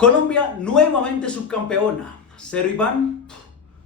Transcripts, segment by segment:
Colombia nuevamente subcampeona. Cero Iván,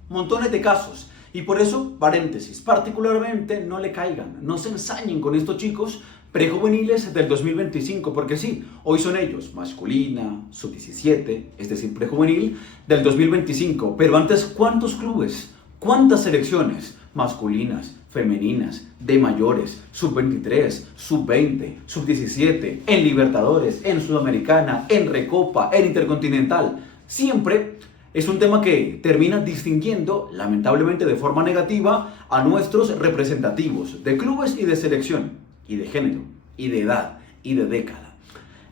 montones de casos. Y por eso, paréntesis, particularmente no le caigan, no se ensañen con estos chicos prejuveniles del 2025, porque sí, hoy son ellos, masculina, sub-17, es decir, prejuvenil, del 2025. Pero antes, ¿cuántos clubes? ¿Cuántas selecciones? Masculinas, femeninas, de mayores, sub-23, sub-20, sub-17, en Libertadores, en Sudamericana, en Recopa, en Intercontinental. Siempre es un tema que termina distinguiendo, lamentablemente de forma negativa, a nuestros representativos de clubes y de selección, y de género, y de edad, y de década.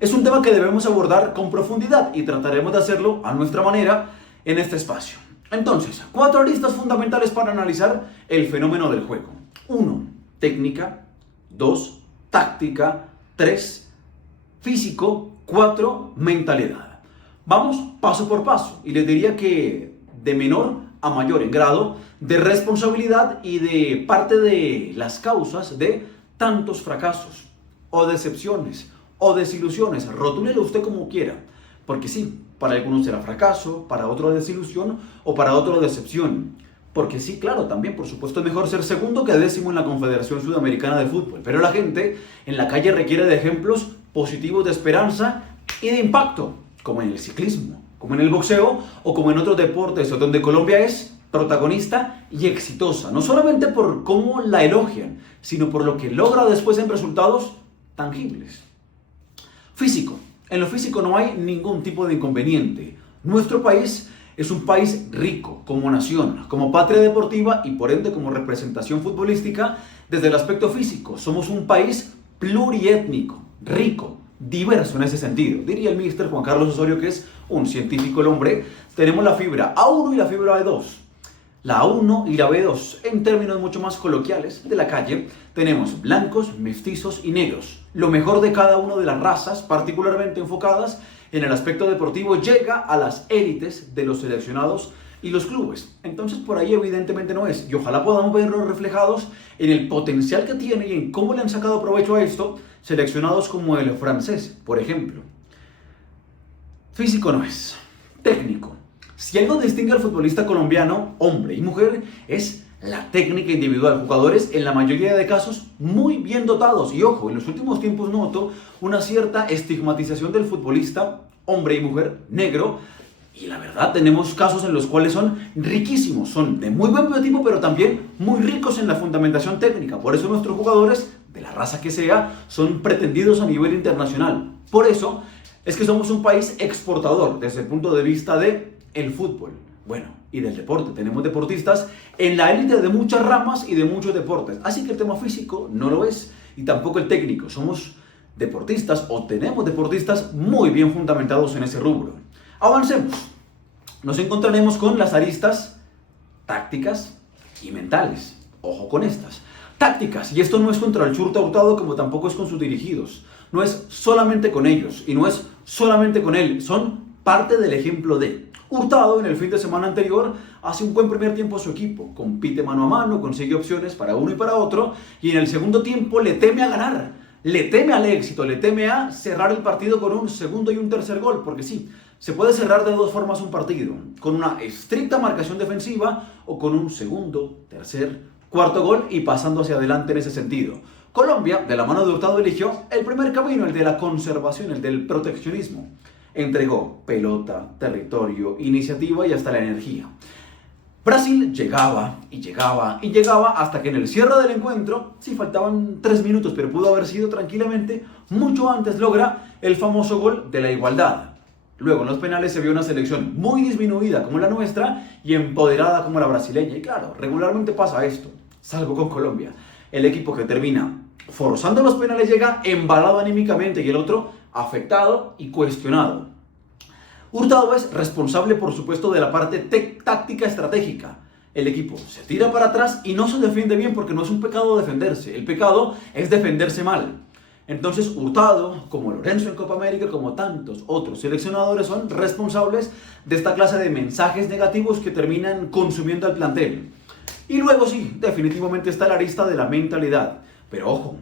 Es un tema que debemos abordar con profundidad y trataremos de hacerlo a nuestra manera en este espacio. Entonces, 4 aristas fundamentales para analizar el fenómeno del juego. 1. Técnica. 2. Táctica. 3. Físico. 4. Mentalidad. Vamos paso por paso y les diría que de menor a mayor en grado de responsabilidad y de parte de las causas de tantos fracasos o decepciones o desilusiones. Rotúlelo usted como quiera, porque sí, para algunos será fracaso, para otros desilusión o para otro decepción. Porque sí, claro, también por supuesto es mejor ser segundo que décimo en la Confederación Sudamericana de Fútbol. Pero la gente en la calle requiere de ejemplos positivos de esperanza y de impacto, como en el ciclismo, como en el boxeo o como en otros deportes donde Colombia es protagonista y exitosa. No solamente por cómo la elogian, sino por lo que logra después en resultados tangibles. Físico. En lo físico no hay ningún tipo de inconveniente. Nuestro país es un país rico como nación, como patria deportiva y por ende como representación futbolística desde el aspecto físico. Somos un país pluriétnico, rico, diverso en ese sentido. Diría el míster Juan Carlos Osorio, que es un científico el hombre. Tenemos la fibra A1 y la fibra B2. La A1 y la B2, en términos mucho más coloquiales de la calle, tenemos blancos, mestizos y negros. Lo mejor de cada una de las razas, particularmente enfocadas en el aspecto deportivo, llega a las élites de los seleccionados y los clubes. Entonces por ahí evidentemente no es. Y ojalá podamos verlos reflejados en el potencial que tiene y en cómo le han sacado provecho a esto seleccionados como el francés, por ejemplo. Físico no es. Técnico. Si algo distingue al futbolista colombiano, hombre y mujer, es la técnica individual. Jugadores en la mayoría de casos muy bien dotados. Y ojo, en los últimos tiempos noto una cierta estigmatización del futbolista, hombre y mujer, negro. Y la verdad, tenemos casos en los cuales son riquísimos. Son de muy buen biotipo, pero también muy ricos en la fundamentación técnica. Por eso nuestros jugadores, de la raza que sea, son pretendidos a nivel internacional. Por eso es que somos un país exportador desde el punto de vista de el fútbol, bueno, y del deporte. Tenemos deportistas en la élite de muchas ramas y de muchos deportes. Así que el tema físico no lo es, y tampoco el técnico. Somos deportistas o tenemos deportistas muy bien fundamentados en ese rubro. Avancemos. Nos encontraremos con las aristas tácticas y mentales. Ojo con estas. Tácticas, y esto no es contra el Churta Hurtado como tampoco es con sus dirigidos. No es solamente con ellos y no es solamente con él. Son parte del ejemplo de Hurtado. En el fin de semana anterior hace un buen primer tiempo a su equipo, compite mano a mano, consigue opciones para uno y para otro, y en el segundo tiempo le teme a ganar, le teme al éxito, le teme a cerrar el partido con un segundo y un tercer gol, porque sí, se puede cerrar de dos formas un partido, con una estricta marcación defensiva o con un segundo, tercer, cuarto gol y pasando hacia adelante en ese sentido. Colombia, de la mano de Hurtado, eligió el primer camino, el de la conservación, el del proteccionismo. Entregó pelota, territorio, iniciativa y hasta la energía. Brasil llegaba y llegaba y llegaba hasta que en el cierre del encuentro, sí faltaban 3 minutos, pero pudo haber sido tranquilamente mucho antes, logra el famoso gol de la igualdad. Luego en los penales se vio una selección muy disminuida como la nuestra y empoderada como la brasileña. Y claro, regularmente pasa esto, salvo con Colombia. El equipo que termina forzando los penales llega embalado anímicamente y el otro afectado y cuestionado. Hurtado es responsable, por supuesto, de la parte táctica estratégica. El equipo se tira para atrás y no se defiende bien porque no es un pecado defenderse. El pecado es defenderse mal. Entonces Hurtado, como Lorenzo en Copa América, como tantos otros seleccionadores, son responsables de esta clase de mensajes negativos que terminan consumiendo al plantel. Y luego sí, definitivamente está la arista de la mentalidad. Pero ojo,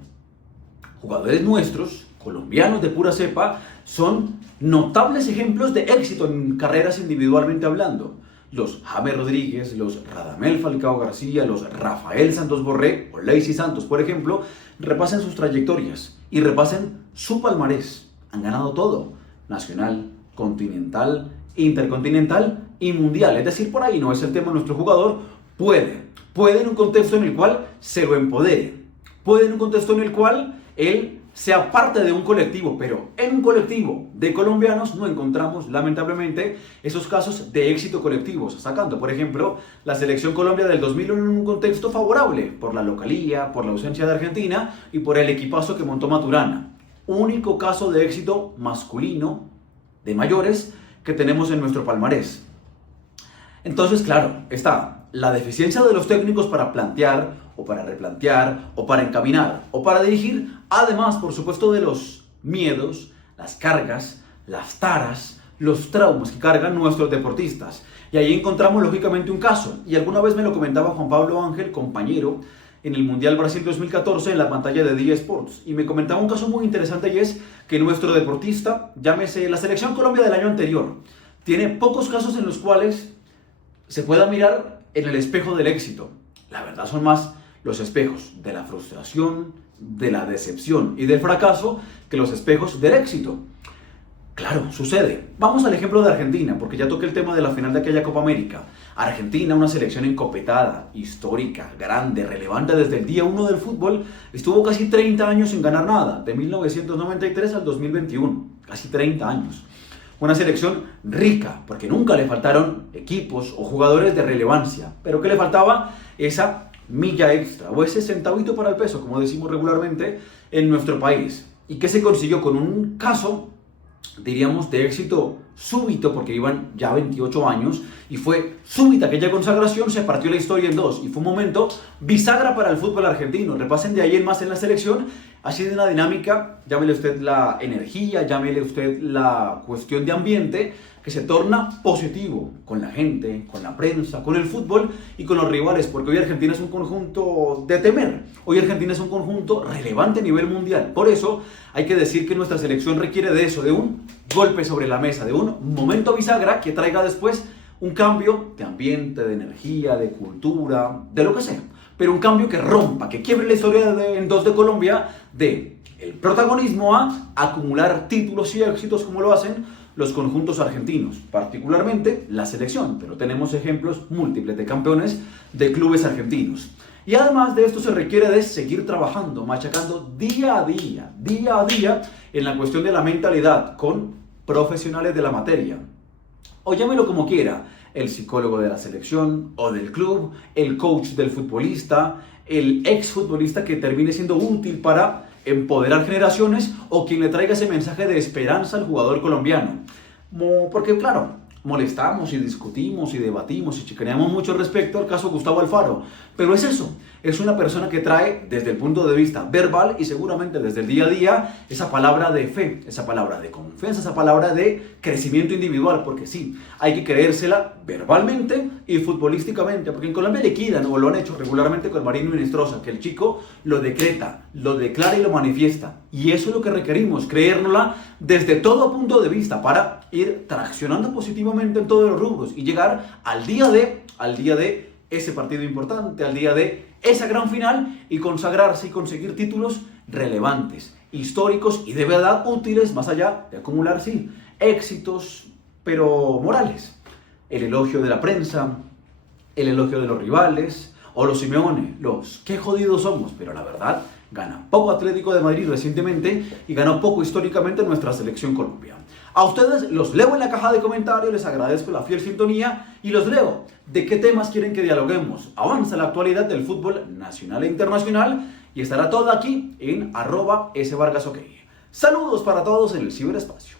jugadores nuestros, colombianos de pura cepa, son notables ejemplos de éxito en carreras individualmente hablando. Los James Rodríguez, los Radamel Falcao García, los Rafael Santos Borré o Lacey Santos, por ejemplo, repasen sus trayectorias y repasen su palmarés. Han ganado todo: nacional, continental, intercontinental y mundial. Es decir, por ahí no es el tema. Nuestro jugador puede en un contexto en el cual se lo empodere, puede en un contexto en el cual él sea parte de un colectivo, pero en un colectivo de colombianos no encontramos lamentablemente esos casos de éxito colectivos, sacando por ejemplo la selección Colombia del 2001 en un contexto favorable por la localía, por la ausencia de Argentina y por el equipazo que montó Maturana. Único caso de éxito masculino de mayores que tenemos en nuestro palmarés. Entonces, claro, está la deficiencia de los técnicos para plantear o para replantear o para encaminar o para dirigir, además, por supuesto, de los miedos, las cargas, las taras, los traumas que cargan nuestros deportistas. Y ahí encontramos lógicamente un caso, y alguna vez me lo comentaba Juan Pablo Ángel, compañero, en el Mundial Brasil 2014 en la pantalla de Día Sports, y me comentaba un caso muy interesante, y es que nuestro deportista, llámese la selección Colombia del año anterior, tiene pocos casos en los cuales se pueda mirar en el espejo del éxito. La verdad son más los espejos de la frustración, de la decepción y del fracaso que los espejos del éxito. Claro, sucede. Vamos al ejemplo de Argentina, porque ya toqué el tema de la final de aquella Copa América. Argentina, una selección encopetada, histórica, grande, relevante desde el día 1 del fútbol, estuvo casi 30 años sin ganar nada, de 1993 al 2021, casi 30 años. Una selección rica, porque nunca le faltaron equipos o jugadores de relevancia, pero que le faltaba esa milla extra o ese centavito para el peso, como decimos regularmente en nuestro país. ¿Y qué se consiguió? Con un caso, diríamos, de éxito súbito, porque iban ya 28 años y fue súbita aquella consagración, se partió la historia en dos y fue un momento bisagra para el fútbol argentino. Repasen de ahí en más en la selección. Ha sido una dinámica, llámele usted la energía, llámele usted la cuestión de ambiente, que se torna positivo con la gente, con la prensa, con el fútbol y con los rivales, porque hoy Argentina es un conjunto de temer. Hoy Argentina es un conjunto relevante a nivel mundial. Por eso hay que decir que nuestra selección requiere de eso, de un golpe sobre la mesa, de un momento bisagra que traiga después un cambio de ambiente, de energía, de cultura, de lo que sea. Pero un cambio que rompa, que quiebre la historia en dos de Colombia, de el protagonismo a acumular títulos y éxitos como lo hacen los conjuntos argentinos, particularmente la selección, pero tenemos ejemplos múltiples de campeones de clubes argentinos. Y además de esto se requiere de seguir trabajando, machacando día a día en la cuestión de la mentalidad con profesionales de la materia. O llámelo como quiera, el psicólogo de la selección o del club, el coach del futbolista, el exfutbolista que termine siendo útil para empoderar generaciones o quien le traiga ese mensaje de esperanza al jugador colombiano. Porque claro, molestamos y discutimos y debatimos y chicaneamos mucho respecto al caso Gustavo Alfaro, pero es eso, es una persona que trae desde el punto de vista verbal y seguramente desde el día a día esa palabra de fe, esa palabra de confianza, esa palabra de crecimiento individual, porque sí, hay que creérsela verbalmente y futbolísticamente, porque en Colombia liquidan o lo han hecho regularmente con Marino Inestrosa, que el chico lo decreta, lo declara y lo manifiesta, y eso es lo que requerimos, creérnosla desde todo punto de vista para ir traccionando positivamente en todos los rubros y llegar al día de ese partido importante, al día de esa gran final y consagrarse y conseguir títulos relevantes, históricos y de verdad útiles, más allá de acumular, sí, éxitos, pero morales. El elogio de la prensa, el elogio de los rivales, o los Simeone, los qué jodidos somos, pero la verdad, gana poco Atlético de Madrid recientemente y ganó poco históricamente nuestra selección Colombia. A ustedes los leo en la caja de comentarios, les agradezco la fiel sintonía y los leo de qué temas quieren que dialoguemos. Avanza la actualidad del fútbol nacional e internacional y estará todo aquí en @svargasok. Saludos para todos en el ciberespacio.